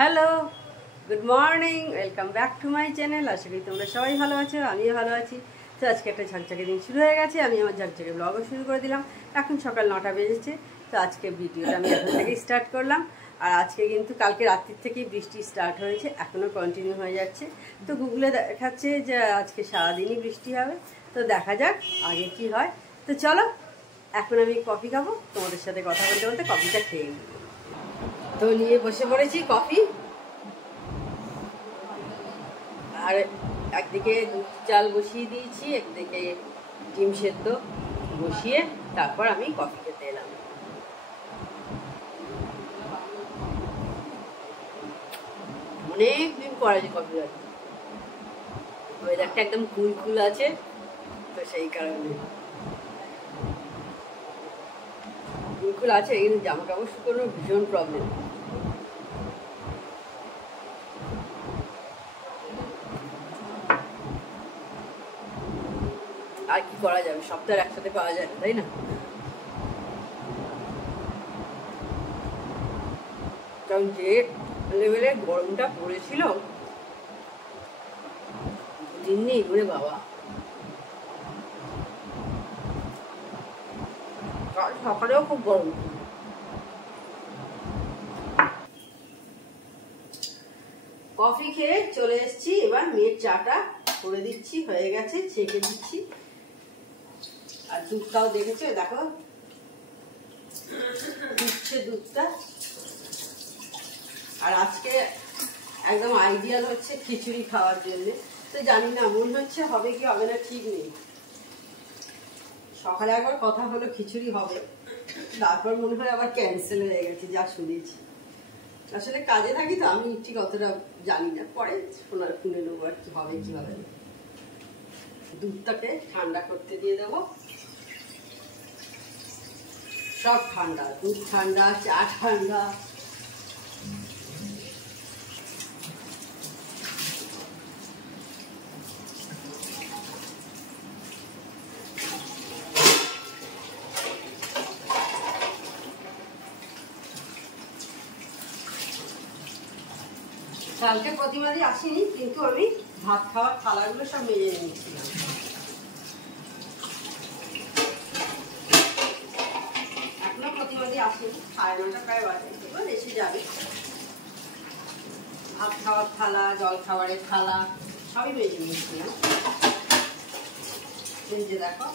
Hello, good morning, welcome back to my channel. আশা করি তোমরা সবাই ভালো আছো, আমিও ভালো আছি। তো আজকে একটা ঝকঝকে দিন শুরু হয়ে গেছে, আমি আমার ঝকঝকে ব্লগও শুরু করে দিলাম। এখন সকাল 9টা বেজেছে। তো আজকে ভিডিওটা আমি এখন থেকেই স্টার্ট করলাম। আর আজকে কিন্তু কালকে রাত্রির থেকেই বৃষ্টি স্টার্ট হয়েছে, এখনও কন্টিনিউ হয়ে যাচ্ছে। তো গুগলে দেখাচ্ছে যে আজকে সারাদিনই বৃষ্টি হবে। তো দেখা যাক আগে কি হয়। তো চলো, এখন আমি কফি খাবো, তোমাদের সাথে কথা বলতে বলতে কফিটা খেয়ে নিই। তো নিয়ে বসে পড়েছি কফি, আর একদিকে দুধ চাল বসিয়ে দিয়েছি, একদিকে ডিম সেদ্ধ বসিয়ে তারপর আমি কফি খেতে এলাম। অনেক দিন পর আছে কফি খাচ্ছি, ওয়েদারটা একদম কুল কুল আছে, তো সেই কারণে কুল কুল আছে, কিন্তু জামা কাপড় শুকানোর ভীষণ প্রবলেম। আর কি করা যাবে, সপ্তাহে একসাথে পাওয়া যায় না, তাই না? কারণ যে লেভেলে গরমটা পড়েছিল দুদিন নেই করে বাবা, কাল সকালেও খুব গরম। কফি খেয়ে চলে এসেছি, এবার মেয়ের চাটা করে দিচ্ছি, হয়ে গেছে, ছেঁকে দিচ্ছি। আর দুধটাও দেখেছো, দেখো দিচ্ছে দুধটা। আর আজকে একদম আইডিয়াল হচ্ছে খিচুড়ি খাওয়ার জন্য। তো জানি না, মনে হচ্ছে হবে কি হবে না ঠিক নেই। সকালে একবার কথা হলো খিচুড়ি হবে, তারপর মনে হয় আবার ক্যান্সেল হয়ে গেছে, যা শুনেছি। আসলে কাজে থাকি তো আমি ঠিক অতটা জানি না, পরে শুনে নেবো আর কি হবে কি হবে না। দুধটাকে ঠান্ডা করতে দিয়ে দেবো, সব ঠান্ডা, দুধ ঠান্ডা, চা ঠান্ডা। কালকে প্রতিবারই আসিনি, কিন্তু আমি ভাত খাওয়ার থালাগুলো সব মেজে নিচ্ছিলাম। এখনো প্রতিবারই আসিনি, 9:30 প্রায় বাজে, এবার এসে যাবে। ভাত খাওয়ার থালা, জল খাবারের থালা সবই মেজে নিচ্ছিলাম। মেজে দেখো,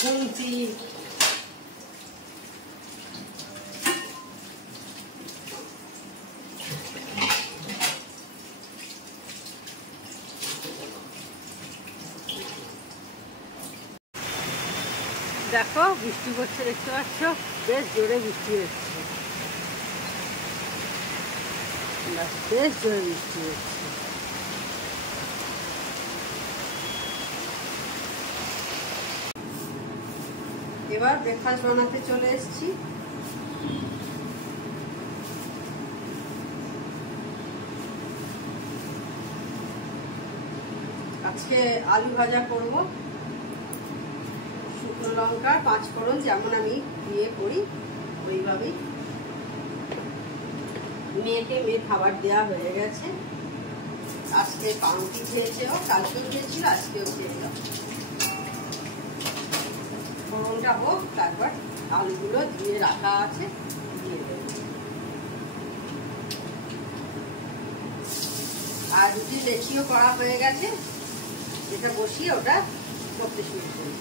খুন্তি, দেখো বৃষ্টি পড়ছে, দেখতে পাচ্ছ বেশ জোরে বৃষ্টি হচ্ছে, বেশ জোরে বৃষ্টি হচ্ছে। এবার ব্রেকফাস্ট বানাতে চলে এসেছি। আজকে আলু ভাজা করব, শুকনো লঙ্কা, 5 ফোড়ন, যেমন আমি দিয়ে করি ওইভাবেই। মেয়ের খাবার দেওয়া হয়ে গেছে। আজকে পাউরুটি খেয়েছে, ও কালকেও খেয়েছিল, আজকেও খেয়ে যাও। ফোড়নটা হোক, তারপর আলুগুলো দিয়ে রাখা আছে দিয়ে দেব। আর রুটি লেচিও করা হয়ে গেছে, যেটা বসিয়ে ওটা করতে শুরু করি।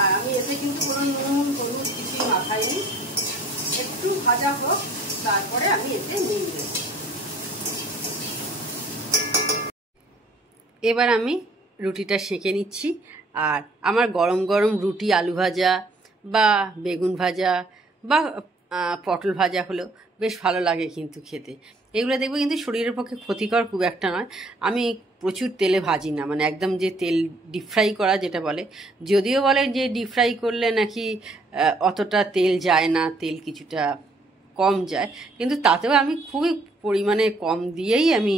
আর আমি এতে কিন্তু কোনো নুন হলুদ কিছুই মাখাইনি, একটু ভাজা হোক তারপরে আমি এতে নিয়ে নেব। এবার আমি রুটিটা সেঁকে নিচ্ছি। আর আমার গরম গরম রুটি, আলু ভাজা বা বেগুন ভাজা বা পটল ভাজা হলেও বেশ ভালো লাগে কিন্তু খেতে। এগুলো দেখবে কিন্তু শরীরের পক্ষে ক্ষতিকর খুব একটা নয়। আমি প্রচুর তেলে ভাজি না, মানে একদম যে তেল ডিপ ফ্রাই করা যেটা বলে, যদিও বলে যে ডিপ ফ্রাই করলে নাকি অতটা তেল যায় না, তেল কিছুটা কম যায়, কিন্তু তাতেও আমি খুবই পরিমাণে কম দিয়েই আমি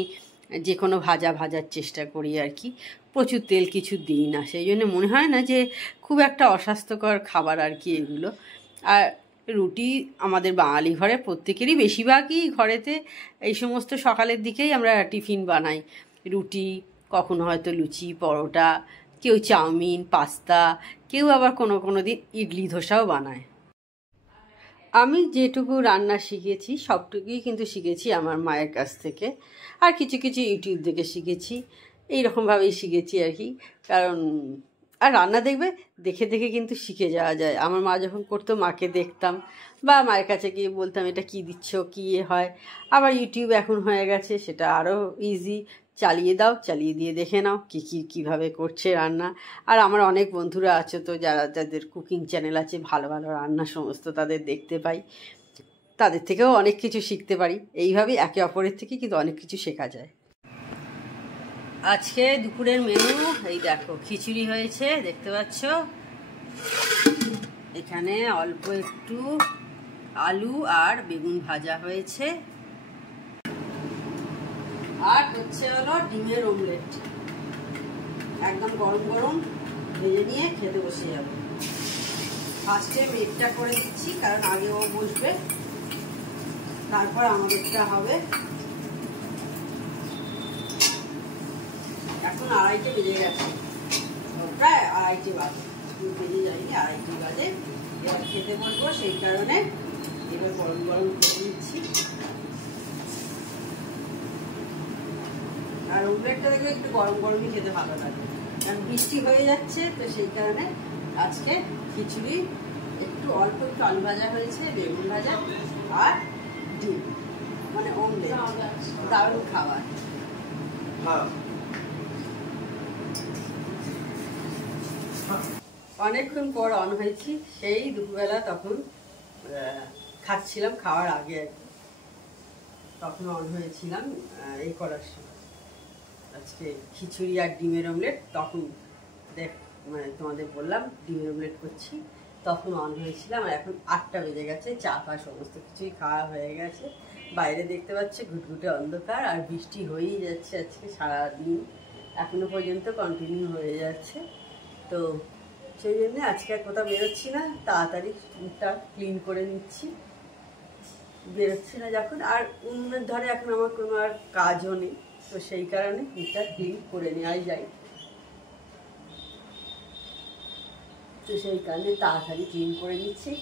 যে কোনো ভাজার চেষ্টা করি আর কি, প্রচুর তেল কিছু দিই না, সেই জন্য মনে হয় না যে খুব একটা অস্বাস্থ্যকর খাবার আর কি এগুলো। আর রুটি আমাদের বাঙালি ঘরে প্রত্যেকেরই, বেশিরভাগই ঘরেতে এই সমস্ত সকালের দিকেই আমরা টিফিন বানাই। রুটি, কখনো হয়তো লুচি, পরোটা, কেউ চাউমিন, পাস্তা, কেউ আবার কোনো দিন ইডলি ধোসাও বানায়। আমি যেটুকু রান্না শিখেছি সবটুকুই কিন্তু শিখেছি আমার মায়ের কাছ থেকে, আর কিছু কিছু ইউটিউব থেকে শিখেছি, এইরকমভাবেই শিখেছি আর কি। কারণ আর রান্না দেখে দেখে কিন্তু শিখে যাওয়া যায়। আমার মা যখন করতো মাকে দেখতাম, বা মায়ের কাছে গিয়ে বলতাম এটা কী দিচ্ছ, কী হয়। আবার ইউটিউব এখন হয়ে গেছে, সেটা আরও ইজি, চালিয়ে দাও, চালিয়ে দিয়ে দেখে নাও কীভাবে করছে রান্না। আর আমার অনেক বন্ধুরা আছে তো যাদের কুকিং চ্যানেল আছে, ভালো ভালো রান্না সমস্ত তাদের দেখতে পাই, তাদের থেকেও অনেক কিছু শিখতে পারি। এইভাবেই একে অপরের থেকে কিন্তু অনেক কিছু শেখা যায়। আজকে দুপুরের মেনু এই দেখো, খিচুড়ি হয়েছে দেখতে পাচ্ছ, এখানে অল্প একটু আলু আর বেগুন ভাজা হয়েছে, আর হচ্ছে হলো ডিমের অমলেট, একদম গরম গরম ভেজে নিয়ে খেতে বসে যাবো। ফার্স্টে মেটটা করে দিচ্ছি, কারণ আগে ও বসবে, তারপর আমাদেরটা হবে। এখন 2:30 বেজে গেছে, প্রায় 2:30 বাজে, বেজে যায়নি, 2:30 বাজে। এবার খেতে বলবো, সেই কারণে এবার গরম গরম খেতে দিচ্ছি। আর অমলেটটা দেখলে একটু গরম গরমই খেতে ভালো লাগে, কারণ বৃষ্টি হয়ে যাচ্ছে, তো সেই কারণে আজকে খিচুড়ি, একটু অল্প একটু আলু ভাজা হয়েছে, বেগুন ভাজা আর ডিম, মানে অমলেট, দারুণ খাবার। অনেকক্ষণ পর অন হয়েছি, সেই দুপুরবেলা তখন খাচ্ছিলাম, খাওয়ার আগে আর কি, তখন অন হয়েছিলাম এই করার সময়। আজকে খিচুড়ি আর ডিমের অমলেট, তখন মানে তোমাদের বললাম ডিমের অমলেট করছি, তখন অন হয়েছিলাম। আর এখন 8টা বেজে গেছে, চা ফা সমস্ত কিছুই খাওয়া হয়ে গেছে। বাইরে দেখতে পাচ্ছি ঘুটঘুটে অন্ধকার, আর বৃষ্টি হয়েই যাচ্ছে আজকে সারাদিন, এখনো পর্যন্ত কন্টিনিউ হয়ে যাচ্ছে। তো সেই জন্য আজকে আর কোথাও বেরোচ্ছি না, তাড়াতাড়ি মুখটা ক্লিন করে নিচ্ছি, বেরোচ্ছি না যখন। আর উনুনের ধরে এখন আমার কোনো আর কাজও নেই, তো সেই কারণে মুখটা ক্লিন করে নেওয়াই যায়, তো সেই কারণে তাড়াতাড়ি ক্লিন করে নিচ্ছি।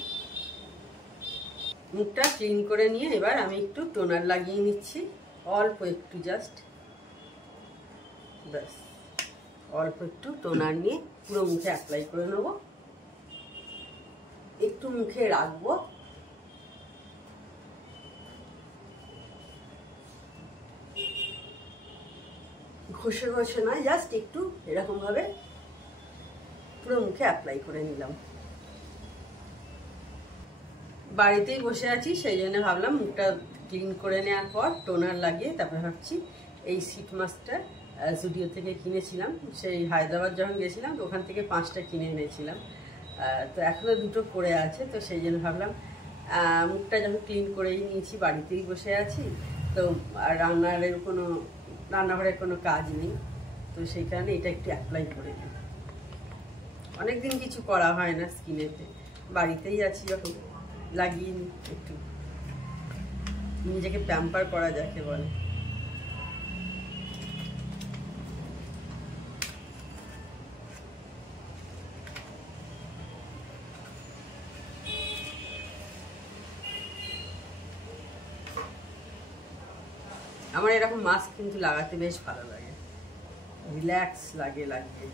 মুখটা ক্লিন করে নিয়ে এবার আমি একটু টোনার লাগিয়ে নিচ্ছি, অল্প একটু, জাস্ট ব্যাস অল্প একটু টোনার নিয়ে পুরো মুখে অ্যাপ্লাই করে নেব, একটু মুখে রাখবো, ঘষে ঘষে নয়, জাস্ট একটু এরকম ভাবে পুরো মুখে অ্যাপ্লাই করে নিলাম। বাড়িতেই বসে আছি, সেই জন্য ভাবলাম মুখটা ক্লিন করে নেওয়ার পর টোনার লাগিয়ে তারপরে ভাবছি এই সিট মাস্কটা জুডিও থেকে কিনেছিলাম, সেই হায়দ্রাবাদ যখন গেছিলাম তো ওখান থেকে 5টা কিনে এনেছিলাম, তো এখনও 2টো পড়ে আছে, তো সেই জন্য ভাবলাম মুখটা যখন ক্লিন করেই নিয়েছি, বাড়িতেই বসে আছি, তো আর রান্নাঘরের কোনো কাজ নেই, তো সেই কারণে এটা একটু অ্যাপ্লাই করে নিই। অনেকদিন কিছু করা হয় না স্কিনেতে, বাড়িতেই আছি যখন লাগিয়ে নিই, একটু নিজেকে প্যাম্পার করা যাকে বলে। আমার এরকম মাস্ক কিন্তু লাগাতে বেশ ভালো লাগে, রিল্যাক্স লাগে লাগিয়ে।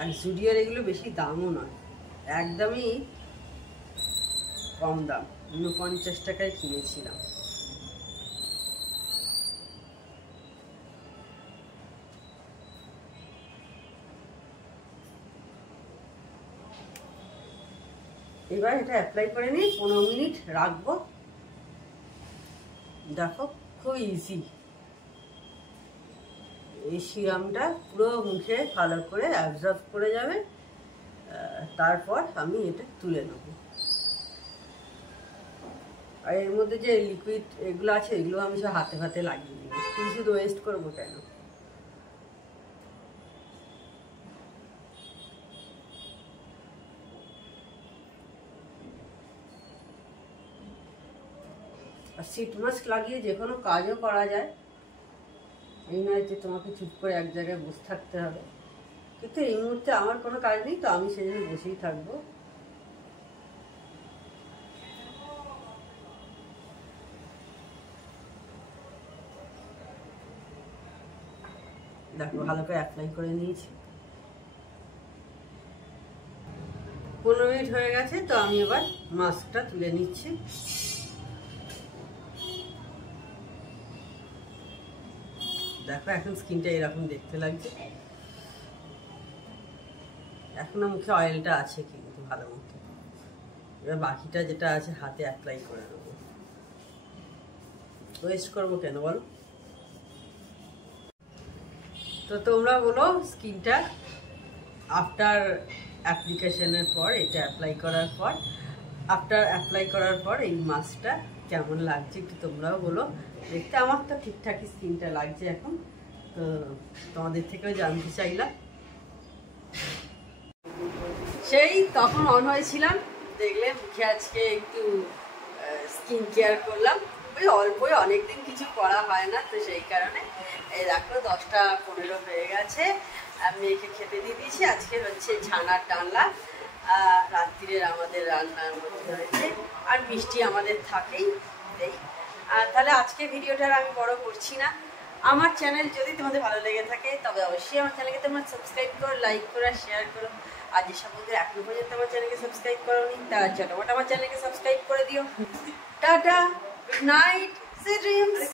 আর জুডিওর এগুলো বেশি দামও নয়, একদমই কম দাম, 49 টাকায় কিনেছিলাম। এবার এটা অ্যাপ্লাই করে নিই, 15 মিনিট রাখবো। দেখো খুব ইজি, এই সিরামটা পুরো মুখে ভালো করে অ্যাবজর্ব করে যাবে, তারপর আমি এটা তুলে নেব। আর এর মধ্যে যে লিকুইড এগুলো আছে এগুলো আমি সব হাতে হাতে লাগিয়ে দিই, তুমি শুধু ওয়েস্ট করবো কেন। আর সিট মাস্ক লাগিয়ে যে কোনো কাজও করা যায়, এই নয় যে তোমাকে চুপ করে এক জায়গায় বসে থাকতে হবে। কিন্তু এই মুহূর্তে আমার কোনো কাজ নেই, তো আমি সেজন্য বসেই থাকবো। দেখো ভালো করে অ্যাপ্লাই করে নিয়েছি। 15 মিনিট হয়ে গেছে, তো আমি এবার মাস্কটা তুলে নিচ্ছি। দেখো এখন স্কিনটা এরকম দেখতে লাগছে। এখনো মুখে অয়েলটা আছে কিন্তু ভালো মতো। এবার বাকিটা যেটা আছে হাতে অ্যাপ্লাই করে দেবো। ওয়েস্ট করবো কেন বলো। তো তোমরা বলো স্কিনটা আফটার অ্যাপ্লিকেশনের পর, এটা অ্যাপ্লাই করার পর, আফটার অ্যাপ্লাই করার পর এই মাস্কটা কেমন লাগছে একটু তোমরাও বলো। দেখতে আমার তো ঠিকঠাকই স্কিনটা লাগছে এখন, তো তোমাদের থেকেও জানতে চাইলাম। সেই তখন অন হয়েছিলাম, দেখলে মুখে আজকে একটু স্কিন কেয়ার করলাম। ওই অল্পই, অনেকদিন কিছু করা হয় না, তো সেই কারণে এই দেখো 10টা 15 হয়ে গেছে। মেয়েকে খেতে দিয়ে দিয়েছি। আজকে হচ্ছে ছানার ডালনা, রাত্রিরের আমাদের রান্নার মধ্যে হয়েছে, আর মিষ্টি আমাদের থাকেই। এই তাহলে আজকে ভিডিওটা আমি বড় করছি না। আমার চ্যানেল যদি তোমাদের ভালো লেগে থাকে তবে অবশ্যই আমার চ্যানেলকে তোমরা সাবস্ক্রাইব করো, লাইক করো, শেয়ার করো। আর যেসব বন্ধুরা এখনো পর্যন্ত আমার চ্যানেলকে সাবস্ক্রাইব করোনি তারা চটপট আমার চ্যানেলকে সাবস্ক্রাইব করে দিও। Tata, good night, sweet dreams.